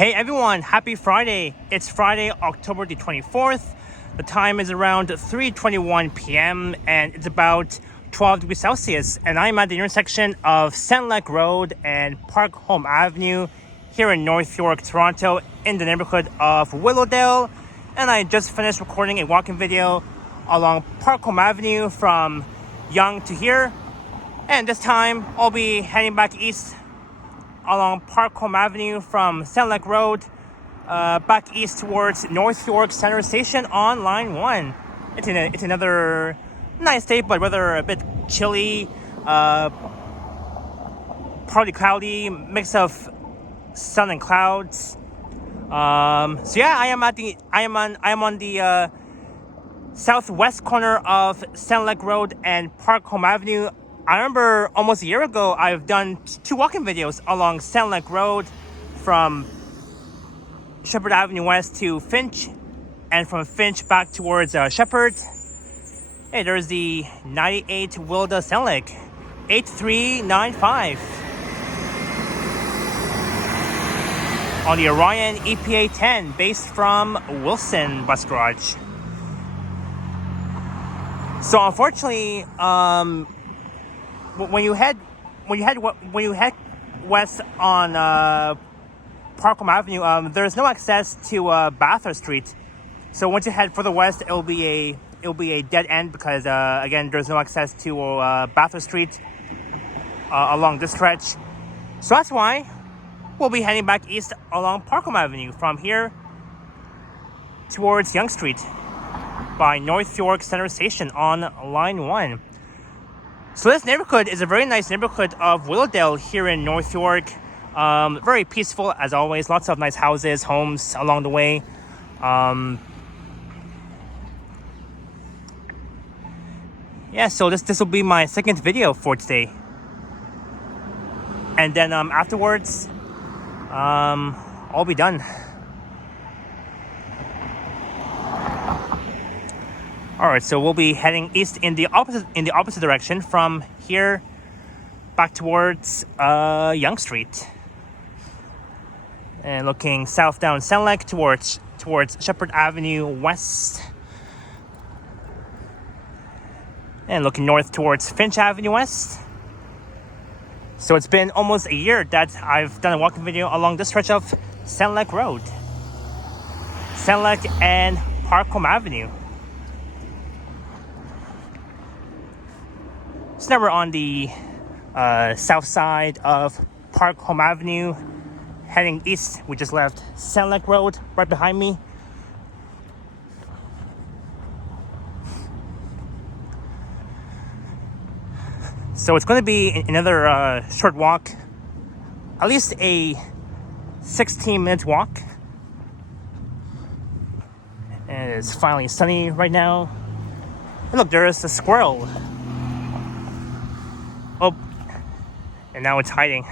Hey everyone, happy Friday. It's Friday, October the 24th. The time is around 3:21 p.m. and it's about 12 degrees Celsius. And I'm at the intersection of Senlac Road and Park Home Avenue here in North York, Toronto, in the neighborhood of Willowdale. And I just finished recording a walking video along Park Home Avenue from Yonge to here. And this time I'll be heading back east along Park Home Avenue from Senlac Road back east towards North York Centre Station on Line 1. It's another nice day, but weather a bit chilly, partly cloudy, mix of sun and clouds. So yeah, I am on the southwest corner of Senlac Road and Park Home Avenue. I remember almost a year ago, I've done two walking videos along Senlac Road from Shepherd Avenue West to Finch, and from Finch back towards Shepherd. Hey, there's the 98 Willowdale Senlac, 8395. On the Orion EPA 10, based from Wilson Bus Garage. So unfortunately, when you head west on Park Home Avenue, there's no access to Bathurst Street. So once you head further west, it'll be a dead end because again, there's no access to Bathurst Street along this stretch. So that's why we'll be heading back east along Park Home Avenue from here towards Yonge Street by North York Centre Station on Line 1. So this neighborhood is a very nice neighborhood of Willowdale here in North York. Very peaceful as always. Lots of nice houses, homes along the way. Yeah, so this will be my second video for today. And then afterwards, I'll be done. All right, so we'll be heading east in the opposite direction from here back towards Yonge Street, and looking south down Senlac towards Shepherd Avenue West, and looking north towards Finch Avenue West. So it's been almost a year that I've done a walking video along this stretch of Senlac Road, Senlac and Park Home Avenue. So now we're on the south side of Park Home Avenue, heading east. We just left Senlac Road right behind me. So it's going to be another short walk, at least a 16-minute walk. And it's finally sunny right now. And look, there is a squirrel. Oh, and now it's hiding.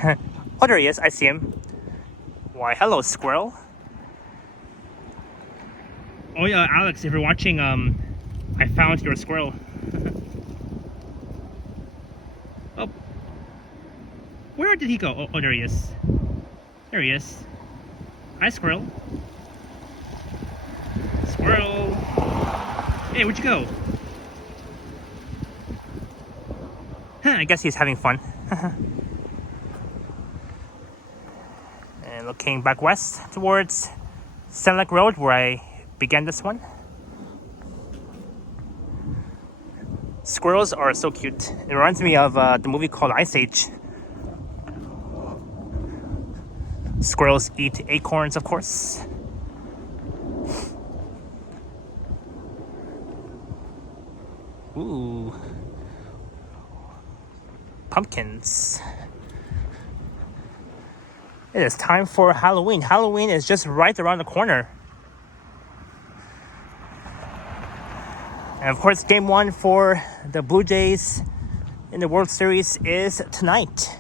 Oh, there he is. I see him. Why, hello, squirrel. Oh, yeah, Alex, if you're watching, I found your squirrel. Oh. Where did he go? Oh, there he is. There he is. Hi, squirrel. Squirrel. Hey, where'd you go? I guess he's having fun. And looking back west towards Senlac Road, where I began this one. Squirrels are so cute. It reminds me of the movie called Ice Age. Squirrels eat acorns, of course. Ooh. Pumpkins. It is time for Halloween. Halloween is just right around the corner. And of course, game one for the Blue Jays in the World Series is tonight.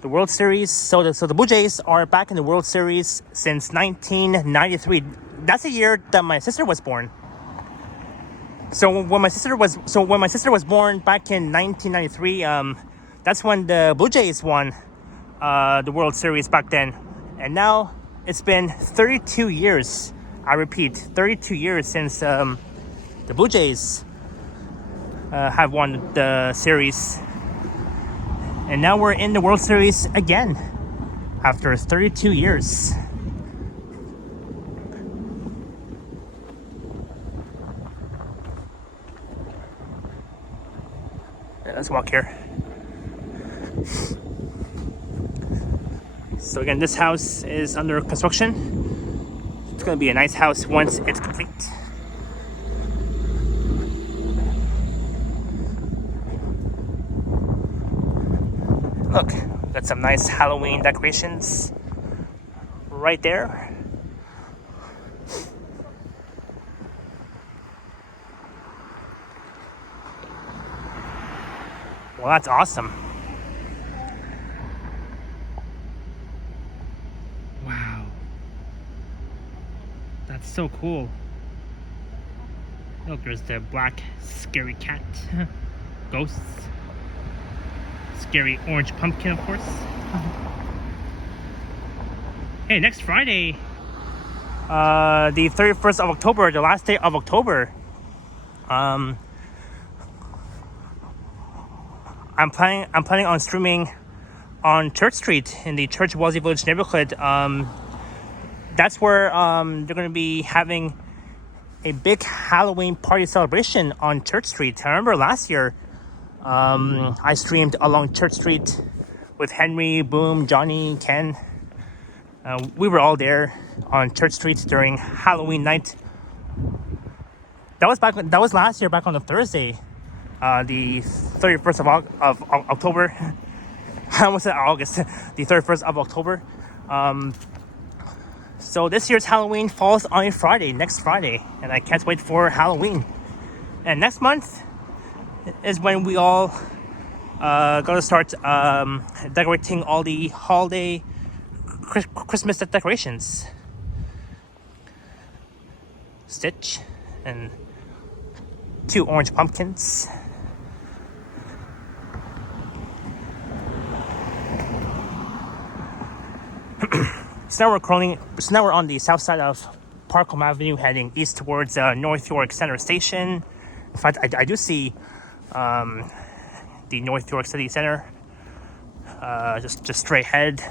The World Series, so the Blue Jays are back in the World Series since 1993. That's the year that my sister was born. So when my sister was born back in 1993, that's when the Blue Jays won the World Series back then. And now it's been 32 years. I repeat, 32 years since the Blue Jays have won the series. And now we're in the World Series again after 32 years. Yeah, let's walk here. So again, this house is under construction. It's going to be a nice house once it's complete. Look, got some nice Halloween decorations right there. Well, that's awesome. Wow. That's so cool. Look, there's the black scary cat. Ghosts. Scary orange pumpkin, of course. Hey, next Friday, the 31st of October, the last day of October, I'm planning on streaming on Church Street in the Church Wellesley Village neighborhood. That's where they're going to be having a big Halloween party celebration on Church Street. I remember last year, I streamed along Church Street with Henry, Boom, Johnny, Ken. We were all there on Church Street during Halloween night. That was last year, back on the Thursday, the 31st of October. I almost said August. The 31st of October. So this year's Halloween falls on a Friday, next Friday, and I can't wait for Halloween. And next month is when we all gonna start decorating all the holiday Christmas decorations. Stitch and 2 orange pumpkins. So now we're on the south side of Parkham Avenue, heading east towards North York Center Station. In fact, I do see the North York City Center just straight ahead.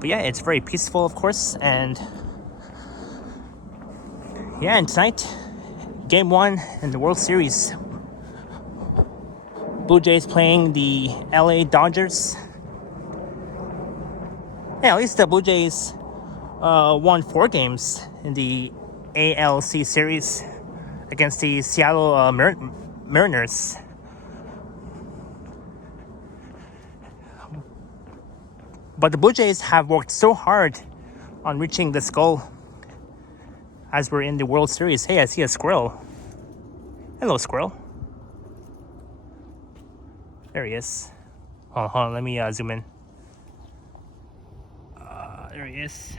But yeah, it's very peaceful, of course, and yeah, and tonight, Game 1 in the World Series. Blue Jays playing the LA Dodgers. Yeah, at least the Blue Jays won 4 games in the ALC series against the Seattle Mariners. But the Blue Jays have worked so hard on reaching this goal as we're in the World Series. Hey, I see a squirrel. Hello, squirrel. There he is. Hold on, let me zoom in. There he is.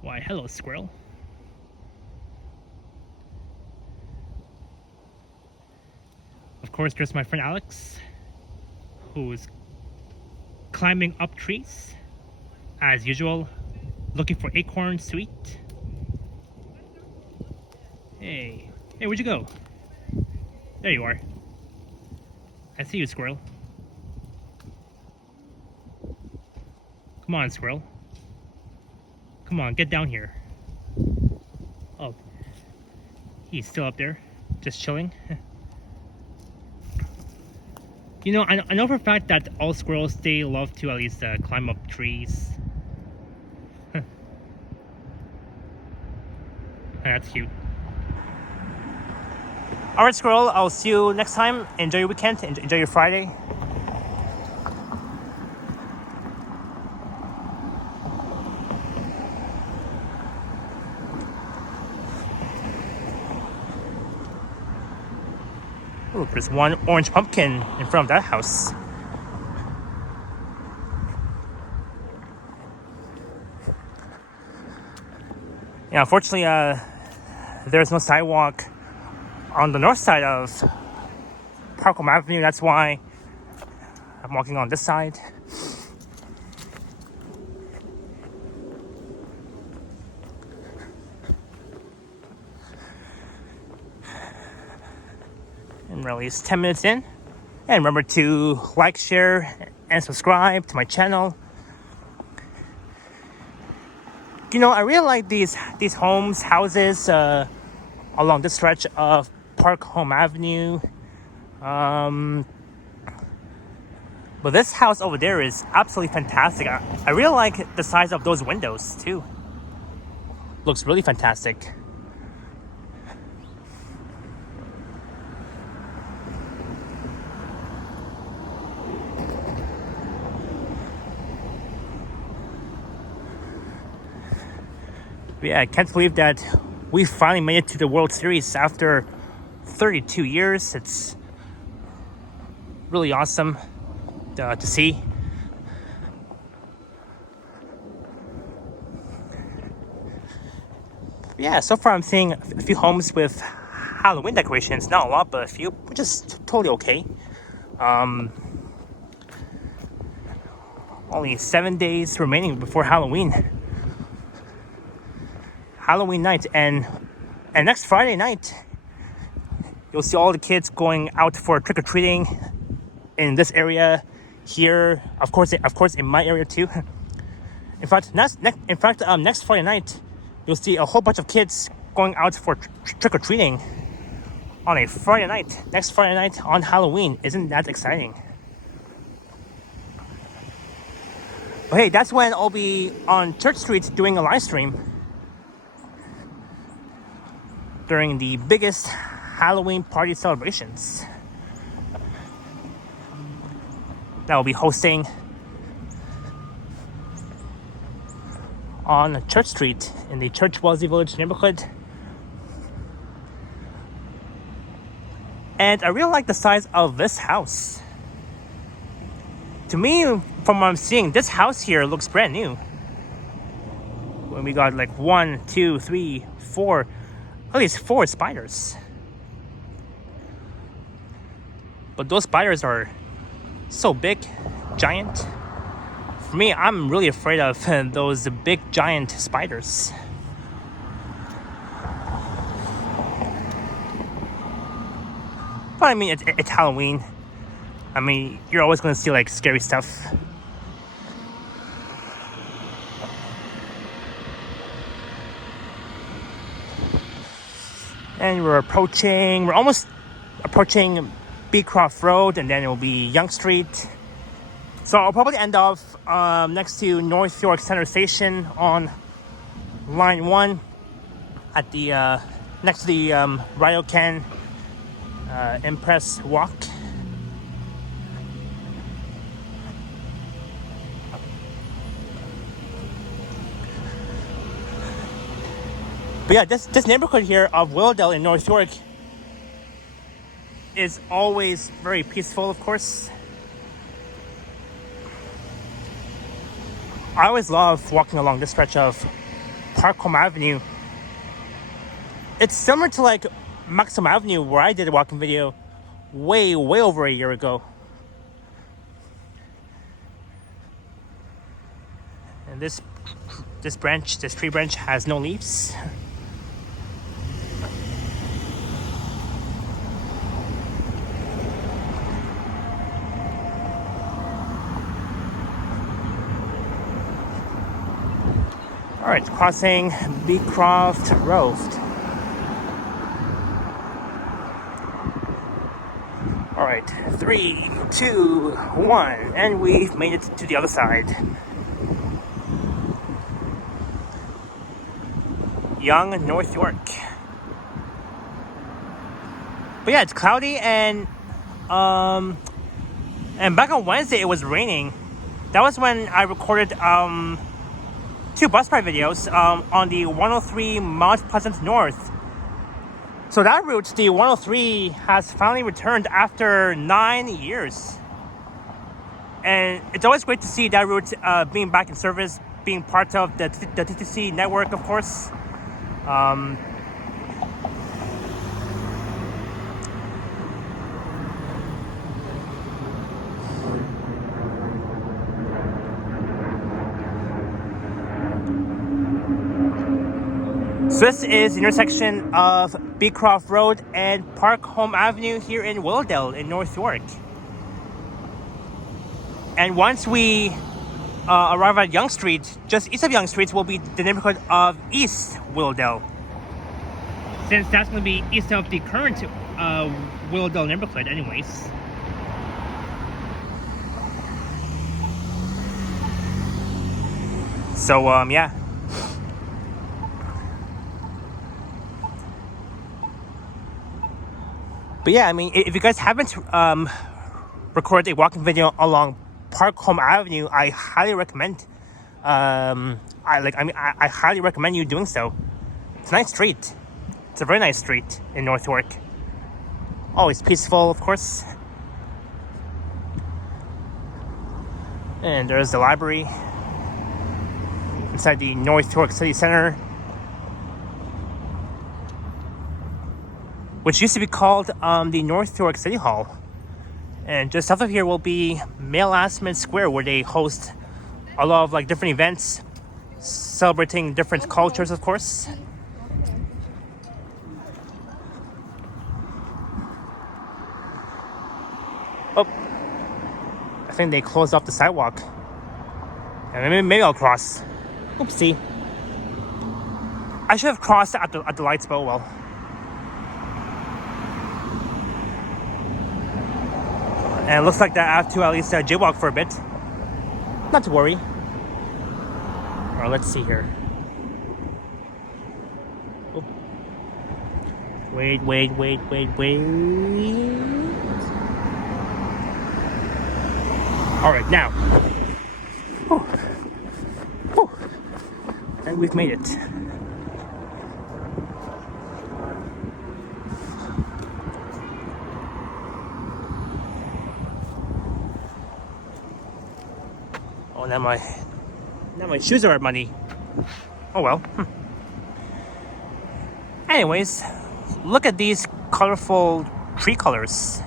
Why, hello, squirrel. Of course, there's my friend Alex, who's climbing up trees, as usual, looking for acorns to eat. Hey, where'd you go? There you are. I see you, squirrel. Come on, squirrel. Come on, get down here. Oh, he's still up there, just chilling. You know, I know for a fact that all squirrels, they love to at least climb up trees. That's cute. Alright, squirrel, I'll see you next time. Enjoy your weekend, enjoy your Friday. Look, there's one orange pumpkin in front of that house. Yeah, unfortunately, there's no sidewalk on the north side of Parkham Avenue. That's why I'm walking on this side. And really, it's 10 minutes in. And remember to like, share, and subscribe to my channel. You know, I really like these houses along this stretch of Parkham Avenue. But this house over there is absolutely fantastic. I really like the size of those windows too. Looks really fantastic. Yeah, I can't believe that we finally made it to the World Series after 32 years. It's really awesome to see. Yeah, so far I'm seeing a few homes with Halloween decorations. Not a lot, but a few, which is totally okay. Only 7 days remaining before Halloween night, and next Friday night you'll see all the kids going out for trick-or-treating in this area here, of course in my area too. In fact, next Friday night you'll see a whole bunch of kids going out for trick-or-treating on a Friday night, next Friday night on Halloween. Isn't that exciting? But hey, that's when I'll be on Church Street doing a live stream during the biggest Halloween party celebrations that will be hosting on Church Street in the Church Wellesley Village neighborhood. And I really like the size of this house. To me, from what I'm seeing, this house here looks brand new. When we got like 1, 2, 3, 4, at least 4 spiders. But those spiders are so big, giant. For me, I'm really afraid of those big, giant spiders. But I mean, it's Halloween. I mean, you're always going to see like scary stuff. And we're almost approaching Beecroft Road, and then it will be Yonge Street. So I'll probably end off next to North York Center Station on line 1 at the next to the Ryokan Impress Walk. But yeah, this neighborhood here of Willowdale in North York is always very peaceful, of course. I always love walking along this stretch of Parkham Avenue. It's similar to like Maxim Avenue, where I did a walking video way over a year ago. And this tree branch has no leaves. All right, crossing Beecroft Road. All right, 3, 2, 1, and we've made it to the other side. Yonge, North York. But yeah, it's cloudy, and back on Wednesday it was raining. That was when I recorded 2 bus ride videos on the 103 Mount Pleasant North. So that route, the 103, has finally returned after 9 years. And it's always great to see that route being back in service, being part of the TTC network, of course. So this is the intersection of Beecroft Road and Park Home Avenue here in Willowdale in North York. And once we arrive at Yonge Street, just east of Yonge Street will be the neighborhood of East Willowdale, since that's going to be east of the current Willowdale neighborhood anyways. So yeah. But yeah, I mean, if you guys haven't recorded a walking video along Park Home Avenue, I highly recommend. I highly recommend you doing so. It's a nice street. It's a very nice street in North York. Always peaceful, of course. And there's the library inside the North York City Center, which used to be called the North York City Hall. And just south of here will be Mail-Asman Square, where they host a lot of like different events celebrating different cultures, of course. Oh, I think they closed off the sidewalk. And maybe I'll cross. Oopsie. I should have crossed at the lights, but oh well. And it looks like that I have to at least jaywalk for a bit. Not to worry. Alright, let's see here. Oh. Wait. Alright, now. Whew. And we've made it. Oh, now my shoes are muddy. Oh well. Anyways, look at these colorful tree colors.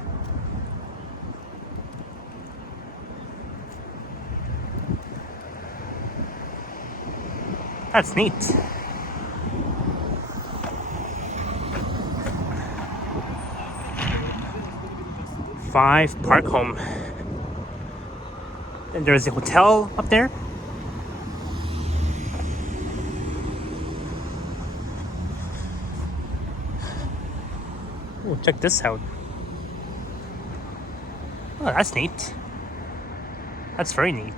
That's neat. Five Park Home. And there's a hotel up there. Oh, check this out. Oh, that's neat. That's very neat.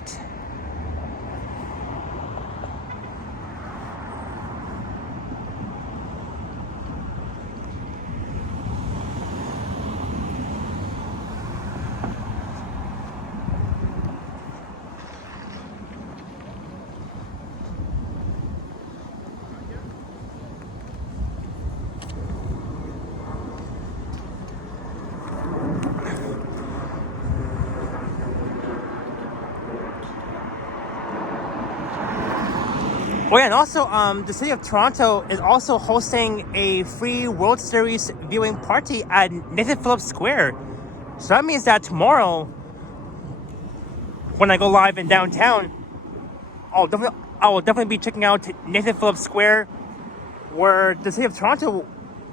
Oh yeah, and also the city of Toronto is also hosting a free World Series viewing party at Nathan Phillips Square. So that means that tomorrow, when I go live in downtown, I will definitely be checking out Nathan Phillips Square, where the city of Toronto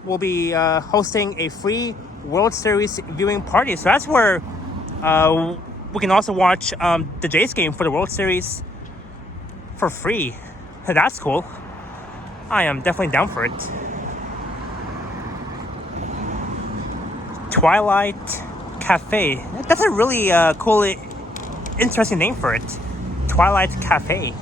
will be hosting a free World Series viewing party. So that's where we can also watch the Jays game for the World Series for free. That's cool. I am definitely down for it. Twilight Cafe. That's a really cool, interesting name for it. Twilight Cafe.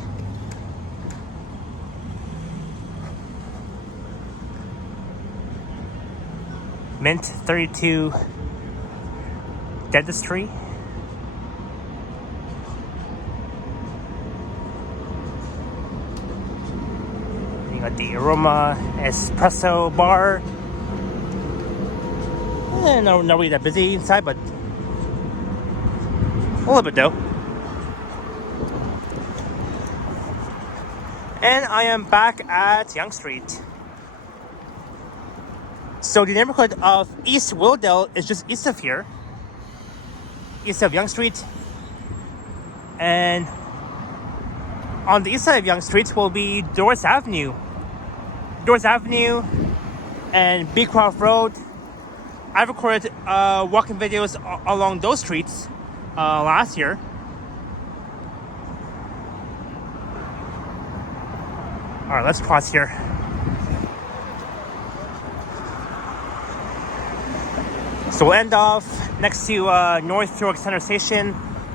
Mint 32 Dentistry. Got the Aroma Espresso Bar. Not really that busy inside, but a little bit though. And I am back at Yonge Street. So the neighborhood of East Willowdale is just east of here, east of Yonge Street. And on the east side of Yonge Street will be Doris Avenue. Doors Avenue and Beecroft Road. I've recorded walking videos along those streets last year. All right, let's cross here. So we'll end off next to North York Center Station,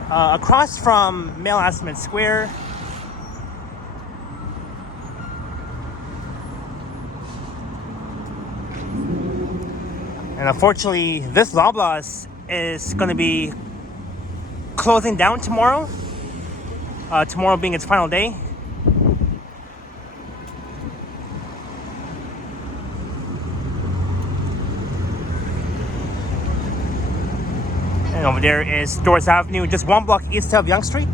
across from Male Aspen Square. And unfortunately, this Loblaws is going to be closing down tomorrow. Tomorrow being its final day. And over there is Doors Avenue, just one block east of Yonge Street.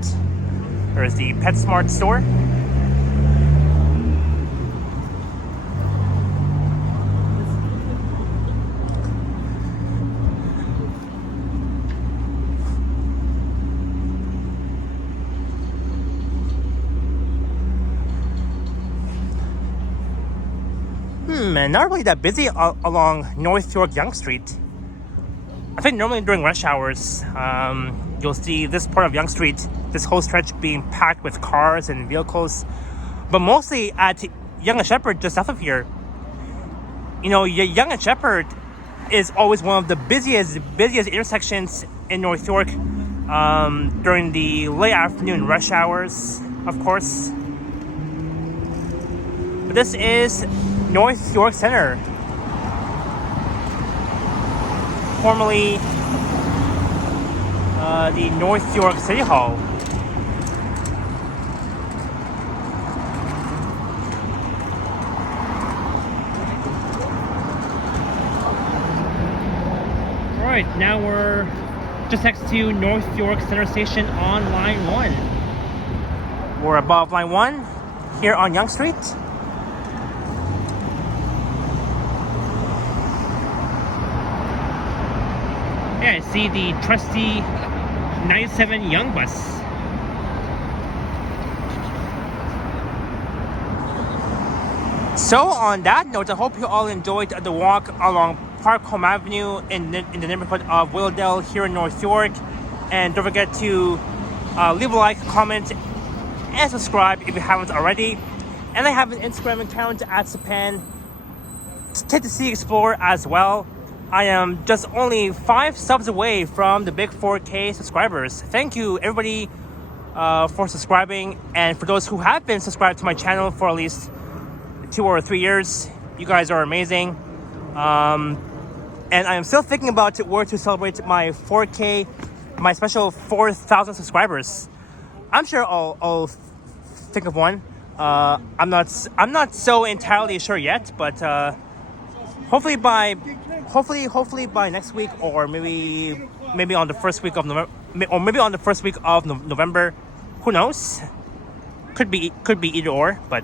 There's the PetSmart store. And not really that busy along North York Yonge Street. I think normally during rush hours, you'll see this part of Yonge Street, this whole stretch being packed with cars and vehicles. But mostly at Yonge and Sheppard, just south of here. You know, Yonge and Sheppard is always one of the busiest intersections in North York during the late afternoon rush hours, of course. But this is North York Center, formerly the North York City Hall. Alright, now we're just next to North York Center Station on Line 1. We're above Line 1 here on Yonge Street. Yeah, I see the trusty 97 Yonge bus. So on that note, I hope you all enjoyed the walk along Parkholme Avenue in the neighborhood of Willowdale here in North York. And don't forget to leave a like, comment, and subscribe if you haven't already. And I have an Instagram account at Sapan Take the Sea Explorer as well. I am just only 5 subs away from the big 4K subscribers. Thank you everybody for subscribing, and for those who have been subscribed to my channel for at least 2 or 3 years, you guys are amazing. And I am still thinking about where to celebrate my 4K, my special 4,000 subscribers. I'm sure I'll think of one. I'm not so entirely sure yet, but hopefully by next week, or maybe on the first week of November, or maybe on the first week of November. Who knows? Could be either or, but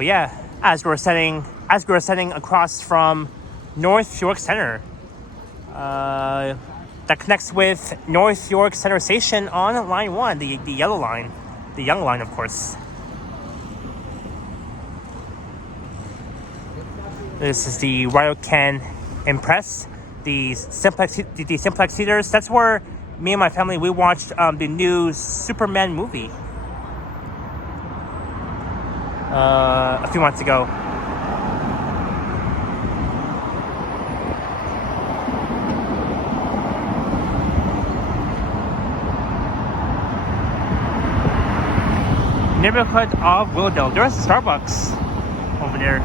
yeah. As we're setting across from North York Center, that connects with North York Center Station on Line 1, the yellow line, the Yonge line, of course. This is the Ryokan Impress, the Simplex theaters. That's where me and my family, we watched the new Superman movie a few months ago. Neighborhood of Willowdale. There's a Starbucks over there.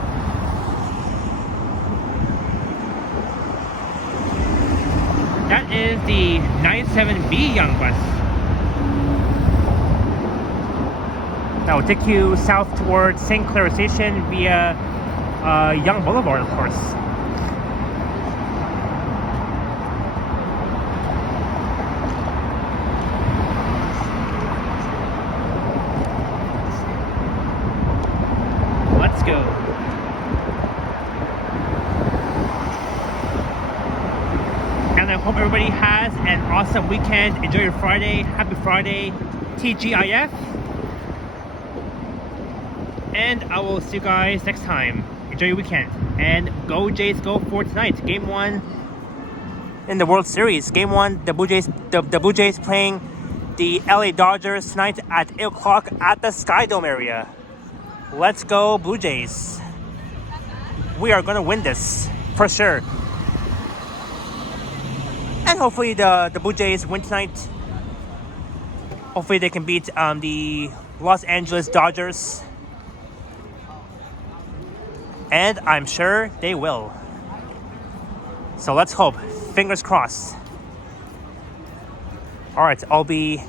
That is the 97B Yonge bus. That will take you south towards St. Clair Station via Yonge Boulevard, of course. Let's go. And I hope everybody has an awesome weekend. Enjoy your Friday. Happy Friday, TGIF. And I will see you guys next time. Enjoy your weekend. And go Jays, go for tonight. Game 1 in the World Series. Game 1, the Blue Jays playing the LA Dodgers tonight at 8 o'clock at the Skydome area. Let's go Blue Jays. We are going to win this for sure. And hopefully the Blue Jays win tonight. Hopefully they can beat the Los Angeles Dodgers. And I'm sure they will. So let's hope. Fingers crossed. All right, I'll be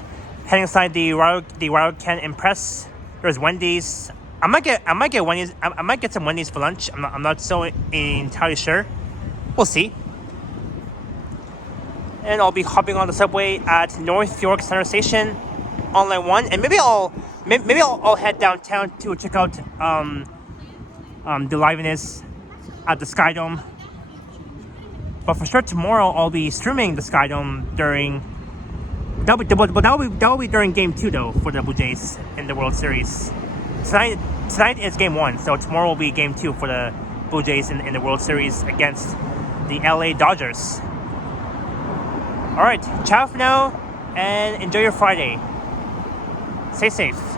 heading inside the Wild Can Impress. There's Wendy's. I might get Wendy's. I might get some Wendy's for lunch. I'm not so entirely sure. We'll see. And I'll be hopping on the subway at North York Center Station on line 1, and maybe I'll head downtown to check out the liveness at the Skydome. But for sure tomorrow I'll be streaming the Skydome during. That'll be during Game 2 though for the Blue Jays in the World Series. Tonight is Game 1, so tomorrow will be Game 2 for the Blue Jays in the World Series against the LA Dodgers. All right, ciao for now, and enjoy your Friday. Stay safe.